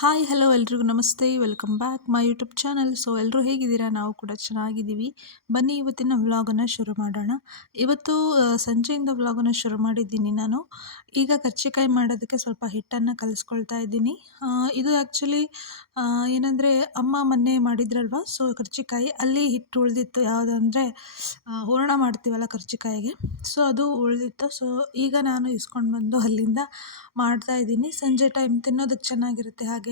Hi, hello ಎಲ್ರಿಗೂ ನಮಸ್ತೆ. Welcome back my YouTube channel. So ಎಲ್ಲರೂ ಹೇಗಿದ್ದೀರಾ? ನಾವು ಕೂಡ ಚೆನ್ನಾಗಿದ್ದೀವಿ. ಬನ್ನಿ, ಇವತ್ತಿನ ವ್ಲಾಗನ್ನು ಶುರು ಮಾಡೋಣ. ಇವತ್ತು ಸಂಜೆಯಿಂದ ವ್ಲಾಗನ್ನು ಶುರು ಮಾಡಿದ್ದೀನಿ ನಾನು. ಈಗ ಕರ್ಚಿಕಾಯಿ ಮಾಡೋದಕ್ಕೆ ಸ್ವಲ್ಪ ಹಿಟ್ಟನ್ನು ಕಲಿಸ್ಕೊಳ್ತಾ ಇದ್ದೀನಿ. ಇದು ಆ್ಯಕ್ಚುಲಿ ಏನಂದರೆ, ಅಮ್ಮ ಮೊನ್ನೆ ಮಾಡಿದ್ರಲ್ವ? ಸೊ, ಕರ್ಚಿಕಾಯಿ, ಅಲ್ಲಿ ಹಿಟ್ಟು ಉಳಿದಿತ್ತು. ಯಾವುದಂದರೆ ಹೂರಣ ಮಾಡ್ತೀವಲ್ಲ ಕರ್ಚಿಕಾಯಿಗೆ? ಸೊ, ಅದು ಉಳಿದಿತ್ತು. ಸೊ, ಈಗ ನಾನು ಇಸ್ಕೊಂಡು ಬಂದು ಅಲ್ಲಿಂದ ಮಾಡ್ತಾ ಇದ್ದೀನಿ. ಸಂಜೆ ಟೈಮ್ ತಿನ್ನೋದಕ್ಕೆ ಚೆನ್ನಾಗಿರುತ್ತೆ ಹಾಗೆ.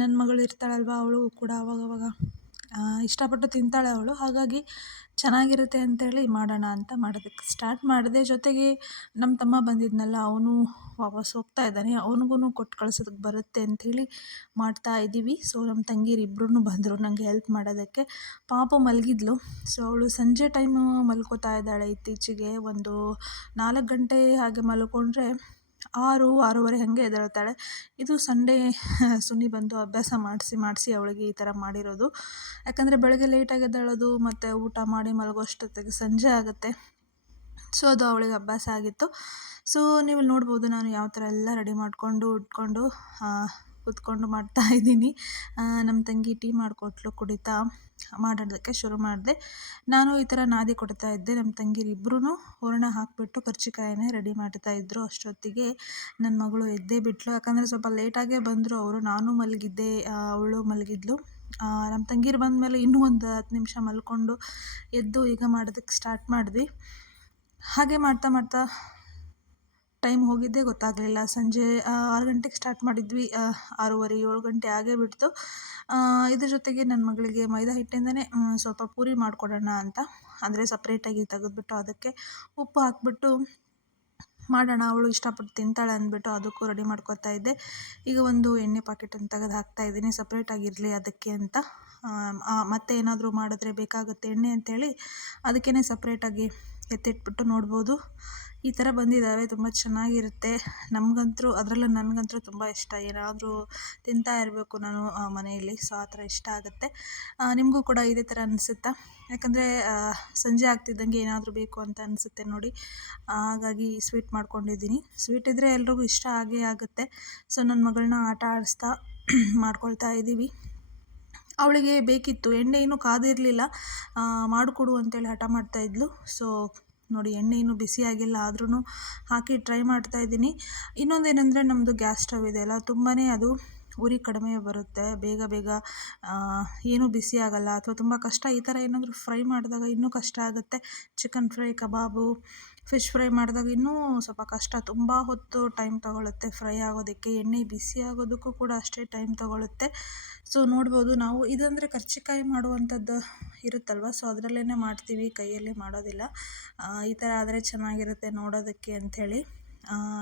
ನನ್ನ ಮಗಳು ಇರ್ತಾಳಲ್ವ ಅವಳು ಕೂಡ ಅವಾಗವಾಗ ಇಷ್ಟಪಟ್ಟು ತಿಂತಾಳೆ ಅವಳು. ಹಾಗಾಗಿ ಚೆನ್ನಾಗಿರುತ್ತೆ ಅಂತೇಳಿ ಮಾಡೋಣ ಅಂತ ಮಾಡೋದಕ್ಕೆ ಸ್ಟಾರ್ಟ್ ಮಾಡಿದೆ. ಜೊತೆಗೆ ನಮ್ಮ ತಮ್ಮ ಬಂದಿದ್ನಲ್ಲ, ಅವನು ವಾಪಸ್ ಹೋಗ್ತಾ ಇದ್ದಾನೆ. ಅವನಿಗೂ ಕೊಟ್ಟು ಕಳ್ಸೋದಕ್ಕೆ ಬರುತ್ತೆ ಅಂಥೇಳಿ ಮಾಡ್ತಾ ಇದ್ದೀವಿ. ಸೊ ನಮ್ಮ ತಂಗೀರು ಇಬ್ಬರೂ ಬಂದರು ನನಗೆ ಹೆಲ್ಪ್ ಮಾಡೋದಕ್ಕೆ. ಪಾಪ ಮಲಗಿದ್ಲು. ಸೊ ಅವಳು ಸಂಜೆ ಟೈಮು ಮಲ್ಕೋತಾ ಇದ್ದಾಳೆ ಇತ್ತೀಚೆಗೆ. ಒಂದು ನಾಲ್ಕು ಗಂಟೆ ಹಾಗೆ ಮಲ್ಕೊಂಡ್ರೆ ಆರು, ಆರೂವರೆ ಹಾಗೆ ಎದ್ದೇಳ್ತಾಳೆ. ಇದು ಸಂಡೇ ಸುನಿ ಬಂದು ಅಭ್ಯಾಸ ಮಾಡಿಸಿ ಮಾಡಿಸಿ ಅವಳಿಗೆ ಈ ಥರ ಮಾಡಿರೋದು. ಯಾಕಂದರೆ ಬೆಳಗ್ಗೆ ಲೇಟಾಗಿ ಎದ್ದೇಳೋದು ಮತ್ತು ಊಟ ಮಾಡಿ ಮಲಗೋಷ್ಟೊತ್ತಿಗೆ ಸಂಜೆ ಆಗುತ್ತೆ. ಸೊ ಅದು ಅವಳಿಗೆ ಅಭ್ಯಾಸ ಆಗಿತ್ತು. ಸೊ ನೀವು ನೋಡ್ಬೋದು ನಾನು ಯಾವ ಥರ ಎಲ್ಲ ರೆಡಿ ಮಾಡಿಕೊಂಡು, ಉಟ್ಕೊಂಡು ಕೂತ್ಕೊಂಡು ಮಾಡ್ತಾ ಇದ್ದೀನಿ. ನಮ್ಮ ತಂಗಿ ಟೀ ಮಾಡಿಕೊಟ್ಲು ಕುಡಿತಾ ಮಾಡೋದಕ್ಕೆ ಶುರು ಮಾಡಿದೆ. ನಾನು ಈ ಥರ ನಾದಿ ಕೊಡ್ತಾ ಇದ್ದೆ. ನಮ್ಮ ತಂಗಿರು ಇಬ್ಬರೂ ಹೂರಣ ಹಾಕಿಬಿಟ್ಟು ಕರ್ಚಿಕಾಯಿನೇ ರೆಡಿ ಮಾಡ್ತಾ ಇದ್ದರು ಅಷ್ಟೊತ್ತಿಗೆ. ನನ್ನ ಮಗಳು ಎದ್ದೇ ಬಿಟ್ಲು. ಯಾಕಂದರೆ ಸ್ವಲ್ಪ ಲೇಟಾಗೇ ಬಂದರು ಅವರು. ನಾನು ಮಲಗಿದ್ದೆ ಅವಳು ಮಲಗಿದ್ಲು. ನಮ್ಮ ತಂಗಿರು ಬಂದಮೇಲೆ ಇನ್ನೂ ಒಂದು ಹತ್ತು ನಿಮಿಷ ಮಲ್ಕೊಂಡು ಎದ್ದು ಈಗ ಮಾಡೋದಕ್ಕೆ ಸ್ಟಾರ್ಟ್ ಮಾಡಿದ್ವಿ. ಹಾಗೆ ಮಾಡ್ತಾ ಮಾಡ್ತಾ ಟೈಮ್ ಹೋಗಿದ್ದೇ ಗೊತ್ತಾಗಲಿಲ್ಲ. ಸಂಜೆ ಆರು ಗಂಟೆಗೆ ಸ್ಟಾರ್ಟ್ ಮಾಡಿದ್ವಿ. ಆರೂವರೆ, ಏಳು ಗಂಟೆ ಆಗೇ ಬಿಡ್ತು. ಇದ್ರ ಜೊತೆಗೆ ನನ್ನ ಮಗಳಿಗೆ ಮೈದಾ ಹಿಟ್ಟಿಂದನೇ ಸ್ವಲ್ಪ ಪೂರಿ ಮಾಡಿಕೊಡೋಣ ಅಂತ. ಅಂದರೆ ಸಪ್ರೇಟಾಗಿ ತೆಗೆದುಬಿಟ್ಟು ಅದಕ್ಕೆ ಉಪ್ಪು ಹಾಕ್ಬಿಟ್ಟು ಮಾಡೋಣ, ಅವಳು ಇಷ್ಟಪಟ್ಟು ತಿಂತಾಳೆ ಅಂದ್ಬಿಟ್ಟು ಅದಕ್ಕೂ ರೆಡಿ ಮಾಡ್ಕೊತಾ ಇದ್ದೆ. ಈಗ ಒಂದು ಎಣ್ಣೆ ಪಾಕೆಟನ್ನು ತೆಗೆದು ಹಾಕ್ತಾ ಇದ್ದೀನಿ. ಸಪ್ರೇಟಾಗಿರಲಿ ಅದಕ್ಕೆ ಅಂತ. ಮತ್ತೆ ಏನಾದರೂ ಮಾಡಿದ್ರೆ ಬೇಕಾಗುತ್ತೆ ಎಣ್ಣೆ ಅಂತೇಳಿ ಅದಕ್ಕೇ ಸಪ್ರೇಟಾಗಿ ಎತ್ತಿಟ್ಬಿಟ್ಟು ನೋಡ್ಬೋದು. ಈ ಥರ ಬಂದಿದ್ದಾವೆ, ತುಂಬ ಚೆನ್ನಾಗಿರುತ್ತೆ. ನಮಗಂತೂ, ಅದರಲ್ಲೂ ನನಗಂತೂ ತುಂಬ ಇಷ್ಟ. ಏನಾದರೂ ತಿಂತಾ ಇರಬೇಕು ನಾನು ಮನೆಯಲ್ಲಿ, ಸೊ ಆ ಥರ ಇಷ್ಟ ಆಗುತ್ತೆ. ನಿಮಗೂ ಕೂಡ ಇದೇ ಥರ ಅನಿಸುತ್ತಾ? ಯಾಕಂದರೆ ಸಂಜೆ ಆಗ್ತಿದ್ದಂಗೆ ಏನಾದರೂ ಬೇಕು ಅಂತ ಅನಿಸುತ್ತೆ ನೋಡಿ. ಹಾಗಾಗಿ ಸ್ವೀಟ್ ಮಾಡ್ಕೊಂಡಿದ್ದೀನಿ. ಸ್ವೀಟ್ ಇದ್ದರೆ ಎಲ್ರಿಗೂ ಇಷ್ಟ ಆಗೇ ಆಗುತ್ತೆ. ಸೊ ನನ್ನ ಮಗಳನ್ನ ಆಟ ಆಡಿಸ್ತಾ ಮಾಡ್ಕೊಳ್ತಾ ಇದ್ದೀವಿ. ಅವಳಿಗೆ ಬೇಕಿತ್ತು. ಎಣ್ಣೆ ಇನ್ನೂ ಕಾದಿರಲಿಲ್ಲ. ಮಾಡಿಕೊಡು ಅಂತೇಳಿ ಹಠ ಮಾಡ್ತಾಯಿದ್ಲು ಸೊ ನೋಡಿ, ಎಣ್ಣೆ ಇನ್ನೂ ಬಿಸಿ ಆಗಿಲ್ಲ ಆದ್ರೂ ಹಾಕಿ ಟ್ರೈ ಮಾಡ್ತಾ ಇದ್ದೀನಿ. ಇನ್ನೊಂದೇನೆಂದರೆ ನಮ್ಮದು ಗ್ಯಾಸ್ ಸ್ಟವ್ ಇದೆಯಲ್ಲ ತುಂಬಾ ಅದು ಉರಿ ಕಡಿಮೆ ಬರುತ್ತೆ, ಬೇಗ ಬೇಗ ಏನು ಬಿಸಿ ಆಗಲ್ಲ ಅಥವಾ ತುಂಬ ಕಷ್ಟ, ಈ ಥರ ಏನಾದರೂ ಫ್ರೈ ಮಾಡಿದಾಗ ಇನ್ನೂ ಕಷ್ಟ ಆಗುತ್ತೆ. ಚಿಕನ್ ಫ್ರೈ, ಕಬಾಬು, ಫಿಶ್ ಫ್ರೈ ಮಾಡಿದಾಗ ಇನ್ನೂ ಸ್ವಲ್ಪ ಕಷ್ಟ, ತುಂಬ ಹೊತ್ತು ಟೈಮ್ ತಗೊಳ್ಳುತ್ತೆ ಫ್ರೈ ಆಗೋದಕ್ಕೆ. ಎಣ್ಣೆ ಬಿಸಿ ಆಗೋದಕ್ಕೂ ಕೂಡ ಅಷ್ಟೇ ಟೈಮ್ ತಗೊಳ್ಳುತ್ತೆ ಸೊ, ನೋಡ್ಬೋದು ನಾವು, ಇದಂದರೆ ಕರ್ಚಿಕಾಯಿ ಮಾಡುವಂಥದ್ದು ಇರುತ್ತಲ್ವ? ಸೊ ಅದರಲ್ಲೇ ಮಾಡ್ತೀವಿ, ಕೈಯಲ್ಲಿ ಮಾಡೋದಿಲ್ಲ. ಈ ಥರ ಆದರೆ ಚೆನ್ನಾಗಿರುತ್ತೆ ನೋಡೋದಕ್ಕೆ ಅಂಥೇಳಿ.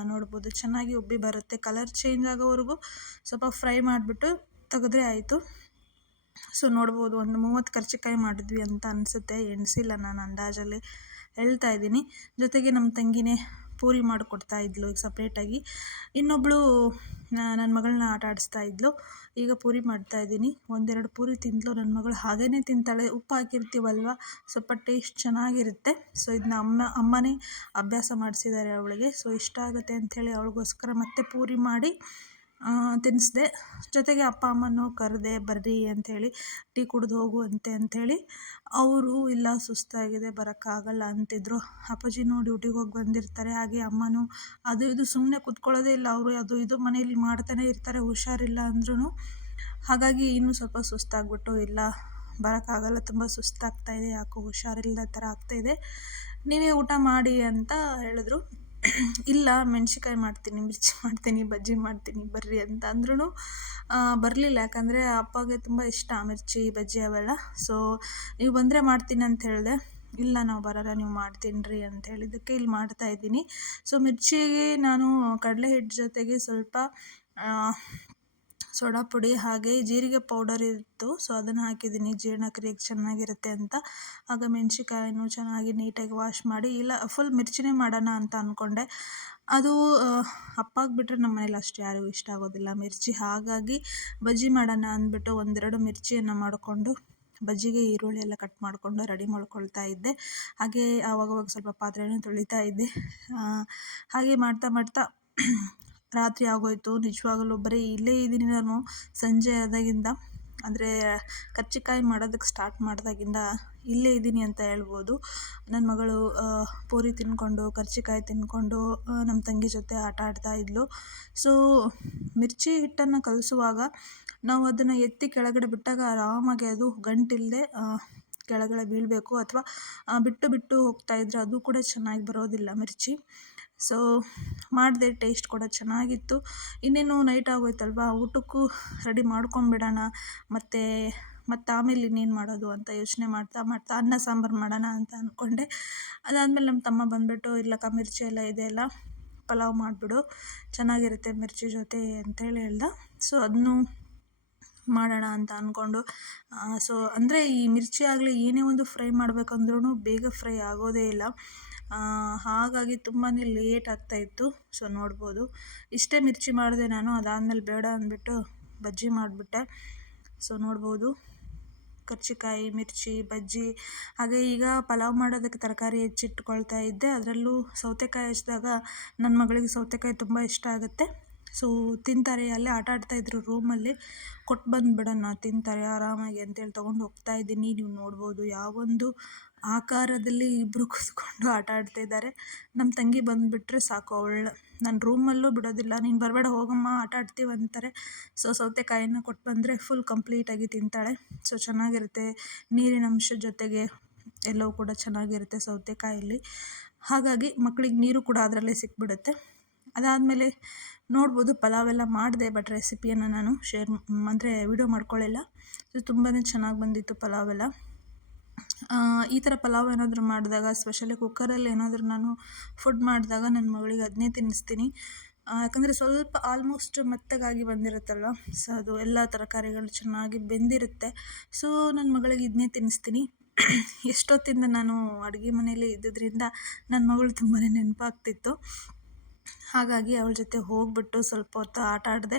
ನೋಡ್ಬೋದು. ಚೆನ್ನಾಗಿ ಉಬ್ಬಿ ಬರುತ್ತೆ. ಕಲರ್ ಚೇಂಜ್ ಆಗೋವರೆಗೂ ಸ್ವಲ್ಪ ಫ್ರೈ ಮಾಡಿಬಿಟ್ಟು ತೆಗೆದ್ರೆ ಆಯಿತು. ಸೊ ನೋಡ್ಬೋದು. ಒಂದು ಮೂವತ್ತು ಕರ್ಚಿಕಾಯಿ ಮಾಡಿದ್ವಿ ಅಂತ ಅನಿಸುತ್ತೆ. ಎಣಿಸಿಲ್ಲ ನಾನು ಅಂದಾಜಲ್ಲಿ. ಹೇಳ್ತಾ ಇದ್ದೀನಿ. ಜೊತೆಗೆ ನಮ್ಮ ತಂಗಿನೇ ಪೂರಿ ಮಾಡಿಕೊಡ್ತಾ ಇದ್ಲು, ಈಗ ಸಪ್ರೇಟಾಗಿ ಇನ್ನೊಬ್ಬಳು ನನ್ನ ಮಗಳನ್ನ ಆಟ ಆಡಿಸ್ತಾ ಇದ್ಲು. ಈಗ ಪೂರಿ ಮಾಡ್ತಾ ಇದ್ದೀನಿ. ಒಂದೆರಡು ಪೂರಿ ತಿಂದ್ಲು. ನನ್ನ ಮಗಳು ಹಾಗೇ ತಿಂತಾಳೆ. ಉಪ್ಪು ಹಾಕಿರ್ತೀವಲ್ವ? ಸ್ವಲ್ಪ ಟೇಸ್ಟ್ ಚೆನ್ನಾಗಿರುತ್ತೆ. ಸೊ ಇದನ್ನ ಅಮ್ಮ, ಅಮ್ಮನೇ ಅಭ್ಯಾಸ ಮಾಡಿಸಿದ್ದಾರೆ ಅವಳಿಗೆ. ಸೊ ಇಷ್ಟ ಆಗುತ್ತೆ ಅಂಥೇಳಿ ಅವಳಿಗೋಸ್ಕರ ಮತ್ತೆ ಪೂರಿ ಮಾಡಿ ತಿನ್ನಿಸ್ದೆ ಜೊತೆಗೆ ಅಪ್ಪ ಅಮ್ಮನೂ ಕರೆದೆ, ಬರ್ರಿ ಅಂಥೇಳಿ, ಟೀ ಕುಡ್ದು ಹೋಗುವಂತೆ ಅಂಥೇಳಿ ಅವರು ಇಲ್ಲ ಸುಸ್ತಾಗಿದೆ, ಬರೋಕ್ಕಾಗಲ್ಲ ಅಂತಿದ್ರು. ಅಪ್ಪಾಜಿನೂ ಡ್ಯೂಟಿಗೆ ಹೋಗಿ ಬಂದಿರ್ತಾರೆ. ಹಾಗೆ ಅಮ್ಮನೂ ಅದು ಇದು ಸುಮ್ಮನೆ ಕೂತ್ಕೊಳ್ಳೋದೇ ಇಲ್ಲ. ಅವರು ಅದು ಇದು ಮನೇಲಿ ಮಾಡ್ತಾನೆ ಇರ್ತಾರೆ, ಹುಷಾರಿಲ್ಲ ಅಂದ್ರೂ ಹಾಗಾಗಿ ಇನ್ನೂ ಸ್ವಲ್ಪ ಸುಸ್ತಾಗ್ಬಿಟ್ಟು ಇಲ್ಲ, ಬರೋಕ್ಕಾಗಲ್ಲ, ತುಂಬ ಸುಸ್ತಾಗ್ತಾಯಿದೆ ಯಾಕೋ ಹುಷಾರಿಲ್ಲದ ಥರ ಆಗ್ತಾಯಿದೆ ನೀವೇ ಊಟ ಮಾಡಿ ಅಂತ ಹೇಳಿದ್ರು. ಇಲ್ಲ, ಮೆಣ್ಸಿನ್ಕಾಯಿ ಮಾಡ್ತೀನಿ, ಮಿರ್ಚಿ ಮಾಡ್ತೀನಿ, ಬಜ್ಜಿ ಮಾಡ್ತೀನಿ, ಬರ್ರಿ ಅಂತ ಅಂದ್ರೂ ಬರಲಿಲ್ಲ. ಯಾಕಂದರೆ ಅಪ್ಪಗೆ ತುಂಬ ಇಷ್ಟ ಮಿರ್ಚಿ, ಬಜ್ಜಿ ಅವೆಲ್ಲ. ಸೊ ನೀವು ಬಂದರೆ ಮಾಡ್ತೀನಿ ಅಂತ ಹೇಳಿದೆ. ಇಲ್ಲ, ನಾವು ಬರೋಲ್ಲ, ನೀವು ಮಾಡ್ತೀನಿ ರೀ ಅಂತ ಹೇಳಿದ್ದಕ್ಕೆ ಇಲ್ಲಿ ಮಾಡ್ತಾ ಇದ್ದೀನಿ. ಸೊ ಮಿರ್ಚಿಗೆ ನಾನು ಕಡಲೆ ಹಿಟ್ಟು ಜೊತೆಗೆ ಸ್ವಲ್ಪ ಸೋಡಾ ಪುಡಿ ಹಾಗೆ ಜೀರಿಗೆ ಪೌಡರ್ ಇತ್ತು. ಸೊ ಅದನ್ನು ಹಾಕಿದ್ದೀನಿ. ಜೀರ್ಣಕ್ರಿಯೆಗೆ ಚೆನ್ನಾಗಿರುತ್ತೆ ಅಂತ. ಆಗ ಮೆಣಸಿಕಾಯನ್ನು ಚೆನ್ನಾಗಿ ನೀಟಾಗಿ ವಾಶ್ ಮಾಡಿ, ಇಲ್ಲ ಫುಲ್ ಮಿರ್ಚಿನೇ ಮಾಡೋಣ ಅಂತ ಅಂದ್ಕೊಂಡೆ ಅದು ಅಪ್ಪಾಗಿ ಬಿಟ್ಟರೆ ನಮ್ಮ ಮನೇಲಿ ಅಷ್ಟು ಯಾರಿಗೂ ಇಷ್ಟ ಆಗೋದಿಲ್ಲ. ಮಿರ್ಚಿ ಹಾಗಾಗಿ ಬಜ್ಜಿ ಮಾಡೋಣ ಅಂದ್ಬಿಟ್ಟು ಒಂದೆರಡು ಮಿರ್ಚಿಯನ್ನು ಮಾಡಿಕೊಂಡು, ಬಜ್ಜಿಗೆ ಈರುಳ್ಳಿ ಎಲ್ಲ ಕಟ್ ಮಾಡಿಕೊಂಡು ರೆಡಿ ಮಾಡ್ಕೊಳ್ತಾ ಇದ್ದೆ. ಹಾಗೆ ಆವಾಗವಾಗ ಸ್ವಲ್ಪ ಪಾತ್ರೆನೂ ತೊಳಿತಾ ಇದ್ದೆ. ಹಾಗೆ ಮಾಡ್ತಾ ಮಾಡ್ತಾ ರಾತ್ರಿ ಆಗೋಯಿತು. ನಿಜವಾಗಲೂ ಬರೀ ಇಲ್ಲೇ ಇದ್ದೀನಿ ನಾನು. ಸಂಜೆ ಆದಾಗಿಂದ, ಅಂದರೆ ಕರ್ಜಿಕಾಯಿ ಮಾಡೋದಕ್ಕೆ ಸ್ಟಾರ್ಟ್ ಮಾಡಿದಾಗಿಂದ ಇಲ್ಲೇ ಇದ್ದೀನಿ ಅಂತ ಹೇಳ್ಬೋದು. ನನ್ನ ಮಗಳು ಪೂರಿ ತಿನ್ಕೊಂಡು ಕರ್ಜಿಕಾಯಿ ತಿಂದ್ಕೊಂಡು ನಮ್ಮ ತಂಗಿ ಜೊತೆ ಆಟ ಆಡ್ತಾ ಇದ್ಲು. ಸೊ ಮಿರ್ಚಿ ಹಿಟ್ಟನ್ನು ಕಲಸುವಾಗ ನಾವು ಅದನ್ನು ಎತ್ತಿ ಕೆಳಗಡೆ ಬಿಟ್ಟಾಗ ಆರಾಮಾಗಿ ಅದು ಗಂಟಿಲ್ಲದೆ ಕೆಳಗಡೆ ಬೀಳಬೇಕು. ಅಥವಾ ಬಿಟ್ಟು ಬಿಟ್ಟು ಹೋಗ್ತಾ ಇದ್ದರೆ ಅದು ಕೂಡ ಚೆನ್ನಾಗಿ ಬರೋದಿಲ್ಲ ಮಿರ್ಚಿ. ಸೊ ಮಾಡಿದೆ ಟೇಸ್ಟ್ ಕೂಡ ಚೆನ್ನಾಗಿತ್ತು. ಇನ್ನೇನು ನೈಟ್ ಆಗೋಯ್ತಲ್ವಾ? ಊಟಕ್ಕೂ ರೆಡಿ ಮಾಡ್ಕೊಂಬಿಡೋಣ. ಮತ್ತು ಮತ್ತು ಆಮೇಲೆ ಇನ್ನೇನು ಮಾಡೋದು ಅಂತ ಯೋಚನೆ ಮಾಡ್ತಾ ಮಾಡ್ತಾ ಅನ್ನ ಸಾಂಬಾರು ಮಾಡೋಣ ಅಂತ ಅಂದ್ಕೊಂಡೆ ಅದಾದಮೇಲೆ ನಮ್ಮ ತಮ್ಮ ಬಂದುಬಿಟ್ಟು ಇಲ್ಲಕ್ಕ ಮಿರ್ಚಿ ಎಲ್ಲ ಇದೆ ಅಲ್ಲ, ಪಲಾವ್ ಮಾಡಿಬಿಡು. ಚೆನ್ನಾಗಿರುತ್ತೆ ಮಿರ್ಚಿ ಜೊತೆ ಅಂತೇಳಿ ಹೇಳ್ದ. ಸೊ ಅದನ್ನು ಮಾಡೋಣ ಅಂತ ಅಂದ್ಕೊಂಡು ಸೊ ಅಂದರೆ ಈ ಮಿರ್ಚಿ ಆಗಲಿ ಏನೇ ಒಂದು ಫ್ರೈ ಮಾಡಬೇಕಂದ್ರೂ ಬೇಗ ಫ್ರೈ ಆಗೋದೇ ಇಲ್ಲ. ಹಾಗಾಗಿ ತುಂಬಾ ಲೇಟ್ ಆಗ್ತಾಯಿತ್ತು ಸೊ ನೋಡ್ಬೋದು. ಇಷ್ಟೇ ಮಿರ್ಚಿ ಮಾಡಿದೆ ನಾನು. ಅದಾದಮೇಲೆ ಬೇಡ ಅಂದ್ಬಿಟ್ಟು ಬಜ್ಜಿ ಮಾಡಿಬಿಟ್ಟೆ. ಸೊ ನೋಡ್ಬೋದು. ಕರ್ಚಿಕಾಯಿ, ಮಿರ್ಚಿ, ಬಜ್ಜಿ. ಹಾಗೆ ಈಗ ಪಲಾವ್ ಮಾಡೋದಕ್ಕೆ ತರಕಾರಿ ಹೆಚ್ಚಿಟ್ಕೊಳ್ತಾ ಇದ್ದೆ. ಅದರಲ್ಲೂ ಸೌತೆಕಾಯಿ ಹಚ್ಚಿದಾಗ ನನ್ನ ಮಗಳಿಗೆ ಸೌತೆಕಾಯಿ ತುಂಬ ಇಷ್ಟ ಆಗುತ್ತೆ. ಸೊ ತಿಂತಾರೆ. ಅಲ್ಲೇ ಆಟ ಆಡ್ತಾಯಿದ್ರು ರೂಮಲ್ಲಿ ಕೊಟ್ಟು ಬಂದುಬಿಡೋಣ ತಿಂತಾರೆ. ಆರಾಮಾಗಿ ಅಂತೇಳಿ ತೊಗೊಂಡು ಹೋಗ್ತಾ ಇದ್ದೀನಿ. ನೀವು ನೋಡ್ಬೋದು. ಯಾವೊಂದು ಆಕಾರದಲ್ಲಿ ಇಬ್ಬರು ಕೂತ್ಕೊಂಡು ಆಟ ಆಡ್ತಿದ್ದಾರೆ ನಮ್ಮ ತಂಗಿ ಬಂದುಬಿಟ್ರೆ ಸಾಕು ಅವಳು. ನನ್ನ ರೂಮಲ್ಲೂ ಬಿಡೋದಿಲ್ಲ. ನೀನು ಬರಬೇಡ, ಹೋಗಮ್ಮ, ಆಟ ಆಡ್ತೀವಿ ಅಂತಾರೆ. ಸೊ, ಸೌತೆಕಾಯಿನ ಕೊಟ್ಟು ಬಂದರೆ ಫುಲ್ ಕಂಪ್ಲೀಟಾಗಿ ತಿಂತಾಳೆ. ಸೊ, ಚೆನ್ನಾಗಿರುತ್ತೆ. ನೀರಿನ ಅಂಶದ ಜೊತೆಗೆ ಎಲ್ಲವೂ ಕೂಡ ಚೆನ್ನಾಗಿರುತ್ತೆ ಸೌತೆಕಾಯಲ್ಲಿ. ಹಾಗಾಗಿ ಮಕ್ಕಳಿಗೆ ನೀರು ಕೂಡ ಅದರಲ್ಲೇ ಸಿಕ್ಬಿಡುತ್ತೆ. ಅದಾದಮೇಲೆ ನೋಡ್ಬೋದು ಎಲ್ಲ ಮಾಡಿದೆ ಬಟ್ ರೆಸಿಪಿಯನ್ನು ನಾನು ಶೇರ್ ಅಂದರೆ ವಿಡಿಯೋ ಮಾಡ್ಕೊಳ್ಳಿಲ್ಲ. ಸೊ ತುಂಬಾ ಚೆನ್ನಾಗಿ ಬಂದಿತ್ತು ಪಲಾವ್ ಎಲ್ಲ ಈ ಥರ ಪಲಾವ್ ಏನಾದರೂ ಮಾಡಿದಾಗ ಸ್ಪೆಷಲಿ ಕುಕ್ಕರಲ್ಲಿ ಏನಾದರೂ ನಾನು ಫುಡ್ ಮಾಡಿದಾಗ ನನ್ನ ಮಗಳಿಗೆ ಅದನ್ನೇ ತಿನ್ನಿಸ್ತೀನಿ. ಯಾಕಂದರೆ ಸ್ವಲ್ಪ ಆಲ್ಮೋಸ್ಟ್ ಮೆತ್ತಗಾಗಿ ಬಂದಿರುತ್ತಲ್ಲ ಸೊ ಅದು ಎಲ್ಲ ತರಕಾರಿಗಳು ಚೆನ್ನಾಗಿ ಬೆಂದಿರುತ್ತೆ. ಸೊ ನನ್ನ ಮಗಳಿಗೆ ಇದನ್ನೇ ತಿನ್ನಿಸ್ತೀನಿ. ಎಷ್ಟೊತ್ತಿಂದ ನಾನು ಅಡುಗೆ ಮನೆಯಲ್ಲೇ ಇದ್ದಿದ್ದರಿಂದ ನನ್ನ ಮಗಳು ತುಂಬಾ ನೆನಪಾಗ್ತಿತ್ತು. ಹಾಗಾಗಿ ಅವಳ ಜೊತೆ ಹೋಗ್ಬಿಟ್ಟು ಸ್ವಲ್ಪ ಹೊತ್ತು ಆಟ ಆಡಿದೆ.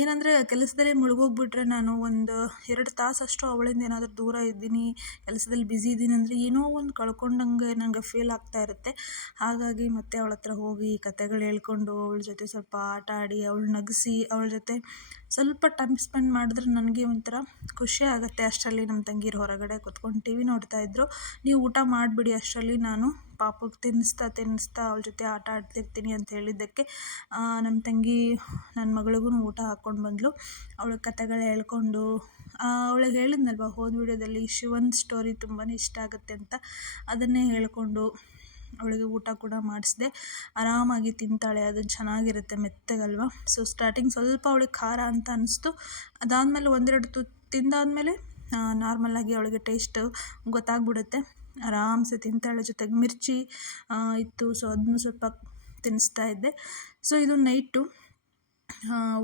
ಏನಂದರೆ ಕೆಲಸದಲ್ಲಿ ಮುಳುಗೋಗ್ಬಿಟ್ರೆ ನಾನು ಒಂದು ಎರಡು ತಾಸಷ್ಟು ಅವಳಿಂದ ಏನಾದರೂ ದೂರ ಇದ್ದೀನಿ, ಕೆಲಸದಲ್ಲಿ ಬ್ಯುಸಿ ಇದ್ದೀನಿ ಅಂದರೆ ಏನೋ ಒಂದು ಕಳ್ಕೊಂಡಂಗೆ ನನಗೆ ಫೀಲ್ ಆಗ್ತಾ ಇರುತ್ತೆ. ಹಾಗಾಗಿ ಮತ್ತೆ ಅವಳ ಹತ್ರ ಹೋಗಿ ಕತೆಗಳು ಹೇಳ್ಕೊಂಡು ಅವಳ ಜೊತೆ ಸ್ವಲ್ಪ ಆಟ ಆಡಿ, ಅವಳು ನಗಿಸಿ, ಅವಳ ಜೊತೆ ಸ್ವಲ್ಪ ಟೈಮ್ ಸ್ಪೆಂಡ್ ಮಾಡಿದ್ರೆ ನನಗೆ ಒಂಥರ ಖುಷಿ ಆಗುತ್ತೆ. ಅಷ್ಟರಲ್ಲಿ ನಮ್ಮ ತಂಗಿರು ಹೊರಗಡೆ ಕೂತ್ಕೊಂಡು ಟಿ ವಿ ನೋಡ್ತಾಯಿದ್ರು ನೀವು ಊಟ ಮಾಡಿಬಿಡಿ ಅಷ್ಟರಲ್ಲಿ, ನಾನು ಪಾಪಗೆ ತಿನ್ನಿಸ್ತಾ ತಿನ್ನಿಸ್ತಾ ಅವ್ಳ ಜೊತೆ ಆಟ ಆಡ್ತಿರ್ತೀನಿ ಅಂತ ಹೇಳಿದ್ದಕ್ಕೆ ನಮ್ಮ ತಂಗಿ ನನ್ನ ಮಗಳಿಗೂ ಊಟ ಹಾಕ್ಕೊಂಡು ಬಂದಳು ಅವಳ ಕಥೆಗಳು ಹೇಳ್ಕೊಂಡು ಅವಳಿಗೆ ಹೇಳಿದ್ನಲ್ವ ಹೋದ ವಿಡಿಯೋದಲ್ಲಿ, ಶಿವನ್ ಸ್ಟೋರಿ ತುಂಬಾ ಇಷ್ಟ ಆಗುತ್ತೆ ಅಂತ. ಅದನ್ನೇ ಹೇಳಿಕೊಂಡು ಅವಳಿಗೆ ಊಟ ಕೂಡ ಮಾಡಿಸಿದೆ. ಆರಾಮಾಗಿ ತಿಂತಾಳೆ, ಅದು ಚೆನ್ನಾಗಿರುತ್ತೆ ಮೆತ್ತಗಲ್ವ? ಸೊ ಸ್ಟಾರ್ಟಿಂಗ್ ಸ್ವಲ್ಪ ಅವಳಿಗೆ ಖಾರ ಅಂತ ಅನ್ನಿಸ್ತು ಅದಾದಮೇಲೆ ಒಂದೆರಡು ತು ತಿಂದಾದಮೇಲೆ ನಾರ್ಮಲಾಗಿ ಅವಳಿಗೆ ಟೇಸ್ಟ್ ಗೊತ್ತಾಗ್ಬಿಡುತ್ತೆ. ಆರಾಮ್ಸೆ ತಿಂತಾಳೆ ಜೊತೆಗೆ ಮಿರ್ಚಿ ಇತ್ತು. ಸೊ ಅದನ್ನು ಸ್ವಲ್ಪ ತಿನ್ನಿಸ್ತಾ ಇದ್ದೆ. ಸೊ ಇದು ನೈಟು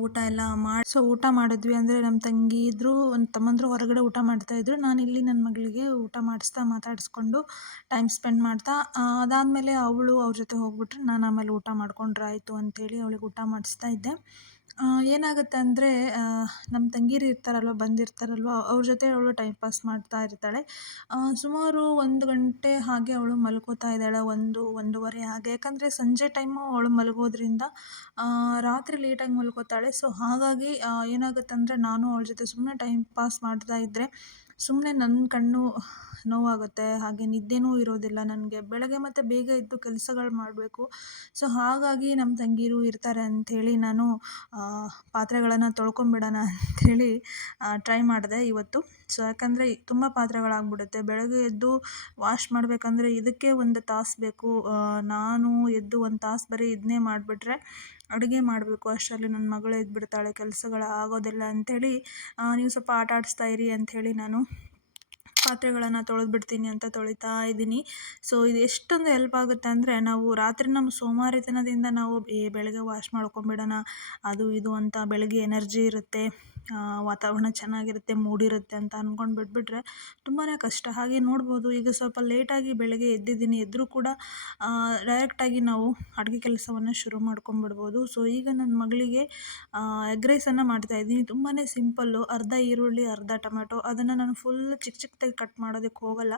ಊಟ ಎಲ್ಲ ಮಾಡಿ, ಸೊ ಊಟ ಮಾಡಿದ್ವಿ ಅಂದರೆ ನಮ್ಮ ತಂಗಿ ಇದ್ದರು ಒಂದು ತಮ್ಮಂದರು ಹೊರಗಡೆ ಊಟ ಮಾಡ್ತಾಯಿದ್ರು ನಾನು ಇಲ್ಲಿ ನನ್ನ ಮಗಳಿಗೆ ಊಟ ಮಾಡಿಸ್ತಾ ಮಾತಾಡಿಸ್ಕೊಂಡು ಟೈಮ್ ಸ್ಪೆಂಡ್ ಮಾಡ್ತಾ ಅದಾದಮೇಲೆ ಅವಳು ಅವ್ರ ಜೊತೆ ಹೋಗ್ಬಿಟ್ರೆ. ನಾನು ಆಮೇಲೆ ಊಟ ಮಾಡ್ಕೊಂಡ್ರೆ ಆಯಿತು ಅಂಥೇಳಿ ಅವಳಿಗೆ ಊಟ ಮಾಡಿಸ್ತಾ ಇದ್ದೆ. ಏನಾಗುತ್ತೆ ಅಂದರೆ ನಮ್ಮ ತಂಗೀರು ಇರ್ತಾರಲ್ವ, ಬಂದಿರ್ತಾರಲ್ವ, ಅವ್ರ ಜೊತೆ ಅವಳು ಟೈಮ್ ಪಾಸ್ ಮಾಡ್ತಾ ಇರ್ತಾಳೆ. ಸುಮಾರು ಒಂದು ಗಂಟೆ ಹಾಗೆ ಅವಳು ಮಲ್ಕೋತಾ ಇದ್ದಾಳೆ, ಒಂದು, ಒಂದೂವರೆ ಹಾಗೆ. ಯಾಕಂದರೆ ಸಂಜೆ ಟೈಮು ಅವಳು ಮಲಗೋದ್ರಿಂದ ರಾತ್ರಿ ಲೇಟಾಗಿ ಮಲ್ಕೋತಾಳೆ. ಸೊ ಹಾಗಾಗಿ ಏನಾಗುತ್ತೆ ಅಂದರೆ, ನಾನು ಅವಳ ಜೊತೆ ಸುಮ್ಮನೆ ಟೈಮ್ ಪಾಸ್ ಮಾಡ್ತಾ ಇದ್ದರೆ ಸುಮ್ಮನೆ ನನ್ನ ಕಣ್ಣು ನೋವಾಗುತ್ತೆ, ಹಾಗೆ ನಿದ್ದೆನೂ ಇರೋದಿಲ್ಲ ನನಗೆ. ಬೆಳಗ್ಗೆ ಮತ್ತು ಬೇಗ ಎದ್ದು ಕೆಲಸಗಳು ಮಾಡಬೇಕು. ಸೊ, ಹಾಗಾಗಿ ನಮ್ಮ ತಂಗೀರು ಇರ್ತಾರೆ ಅಂಥೇಳಿ ನಾನು ಪಾತ್ರೆಗಳನ್ನು ತೊಳ್ಕೊಂಬಿಡೋಣ ಅಂಥೇಳಿ ಟ್ರೈ ಮಾಡಿದೆ ಇವತ್ತು. ಸೊ, ಯಾಕಂದರೆ ತುಂಬ ಪಾತ್ರೆಗಳಾಗ್ಬಿಡುತ್ತೆ. ಬೆಳಗ್ಗೆ ಎದ್ದು ವಾಶ್ ಮಾಡಬೇಕಂದ್ರೆ ಇದಕ್ಕೆ ಒಂದು ತಾಸು ಬೇಕು. ನಾನು ಎದ್ದು ಒಂದು ತಾಸು ಬರೀ ಇದನ್ನೇ ಮಾಡಿಬಿಟ್ರೆ ಅಡುಗೆ ಮಾಡಬೇಕು. ಅಷ್ಟರಲ್ಲಿ ನನ್ನ ಮಗಳು ಎದ್ದುಬಿಡ್ತಾಳೆ ಕೆಲಸಗಳು ಆಗೋದಿಲ್ಲ ಅಂಥೇಳಿ ನೀವು ಸ್ವಲ್ಪ ಆಟ ಆಡಿಸ್ತಾ ಇರಿ ಅಂಥೇಳಿ ನಾನು ಪಾತ್ರೆಗಳನ್ನು ತೊಳೆದ್ಬಿಡ್ತೀನಿ ಅಂತ ತೊಳಿತಾ ಇದ್ದೀನಿ. ಸೊ ಇದು ಎಷ್ಟೊಂದು ಹೆಲ್ಪ್ ಆಗುತ್ತೆ ಅಂದರೆ ನಾವು ರಾತ್ರಿ ನಮ್ಮ ಸೋಮಾರಿತನದಿಂದ ನಾವು ಬೆಳಗ್ಗೆ ವಾಶ್ ಮಾಡ್ಕೊಂಬಿಡೋಣ ಅದು ಇದು ಅಂತ ಬೆಳಗ್ಗೆ ಎನರ್ಜಿ ಇರುತ್ತೆ. ವಾತಾವರಣ ಚೆನ್ನಾಗಿರುತ್ತೆ, ಮೂಡಿರುತ್ತೆ ಅಂತ ಅಂದ್ಕೊಂಡು ಬಿಟ್ಬಿಟ್ರೆ ತುಂಬಾ ಕಷ್ಟ. ಹಾಗೆ ನೋಡ್ಬೋದು, ಈಗ ಸ್ವಲ್ಪ ಲೇಟಾಗಿ ಬೆಳಗ್ಗೆ ಎದ್ದಿದ್ದೀನಿ ಎದ್ದರೂ ಕೂಡ ಡೈರೆಕ್ಟಾಗಿ ನಾವು ಅಡುಗೆ ಕೆಲಸವನ್ನು ಶುರು ಮಾಡ್ಕೊಂಡ್ಬಿಡ್ಬೋದು ಸೊ ಈಗ ನನ್ನ ಮಗಳಿಗೆ ಎಗ್ ರೈಸನ್ನು ಮಾಡ್ತಾಯಿದ್ದೀನಿ ತುಂಬಾ ಸಿಂಪಲ್ಲು ಅರ್ಧ ಈರುಳ್ಳಿ, ಅರ್ಧ ಟೊಮೆಟೊ ಅದನ್ನು ನಾನು ಫುಲ್ ಚಿಕ್ಕ ಚಿಕ್ಕದಾಗಿ ಕಟ್ ಮಾಡೋದಕ್ಕೆ ಹೋಗಲ್ಲ.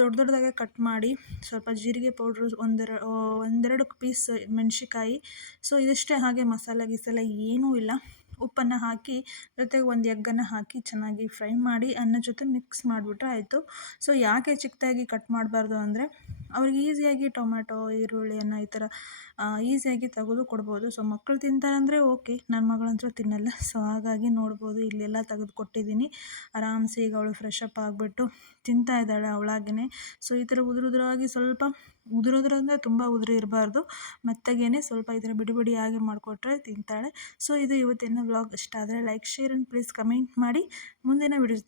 ದೊಡ್ಡ ದೊಡ್ಡದಾಗೆ ಕಟ್ ಮಾಡಿ ಸ್ವಲ್ಪ ಜೀರಿಗೆ ಪೌಡ್ರು ಒಂದೆರ, ಒಂದೆರಡು ಪೀಸ್ ಮೆಣಸಿಕಾಯಿ ಸೊ ಇದಿಷ್ಟೇ ಹಾಗೆ ಮಸಾಲೆ ಗಿಸಾಲೆ ಏನೂ ಇಲ್ಲ. ಉಪ್ಪನ್ನು ಹಾಕಿ, ಜೊತೆಗೆ ಒಂದು ಎಗ್ಗನ್ನು ಹಾಕಿ ಚೆನ್ನಾಗಿ ಫ್ರೈ ಮಾಡಿ ಅನ್ನ ಜೊತೆ ಮಿಕ್ಸ್ ಮಾಡಿಬಿಟ್ರೆ ಆಯಿತು. ಸೊ ಯಾಕೆ ಚಿಕ್ಕದಾಗಿ ಕಟ್ ಮಾಡಬಾರ್ದು ಅಂದರೆ, ಅವ್ರಿಗೆ ಈಸಿಯಾಗಿ ಟೊಮ್ಯಾಟೊ ಈರುಳ್ಳಿಯನ್ನು ಈ ಥರ ಈಸಿಯಾಗಿ ತೆಗೆದು ಕೊಡ್ಬೋದು. ಸೊ ಮಕ್ಕಳು ತಿಂತಾರಂದರೆ ಓಕೆ ನನ್ನ ಮಗಳಂತೂ ತಿನ್ನಲ್ಲ. ಸೊ ಹಾಗಾಗಿ ನೋಡ್ಬೋದು, ಇಲ್ಲೆಲ್ಲ ತೆಗೆದು ಕೊಟ್ಟಿದ್ದೀನಿ. ಆರಾಮ್ಸೆ ಈಗ ಅವಳು ಫ್ರೆಶ್ ಅಪ್ ಆಗಿಬಿಟ್ಟು ತಿಂತಾ ಇದ್ದಾಳೆ ಅವಳಾಗೇ ಸೊ ಈ ಥರ ಉದುರು ಉದುರಾಗಿ ಸ್ವಲ್ಪ ಉದುರು ಅಂದರೆ ತುಂಬ ಉದುರಿ ಇರಬಾರ್ದು ಮೆತ್ತಗೇನೆ ಸ್ವಲ್ಪ ಈ ಥರ ಬಿಡಿ ಬಿಡಿಯಾಗಿ ಮಾಡಿಕೊಟ್ರೆ ತಿಂತಾಳೆ. ಸೊ ಇದು ಇವತ್ತಿನ ವ್ಲಾಗ್ ಇಷ್ಟ ಆದರೆ like share and please comment ಮಾಡಿ. ಮುಂದಿನ ವಿಡಿಯೋಸ್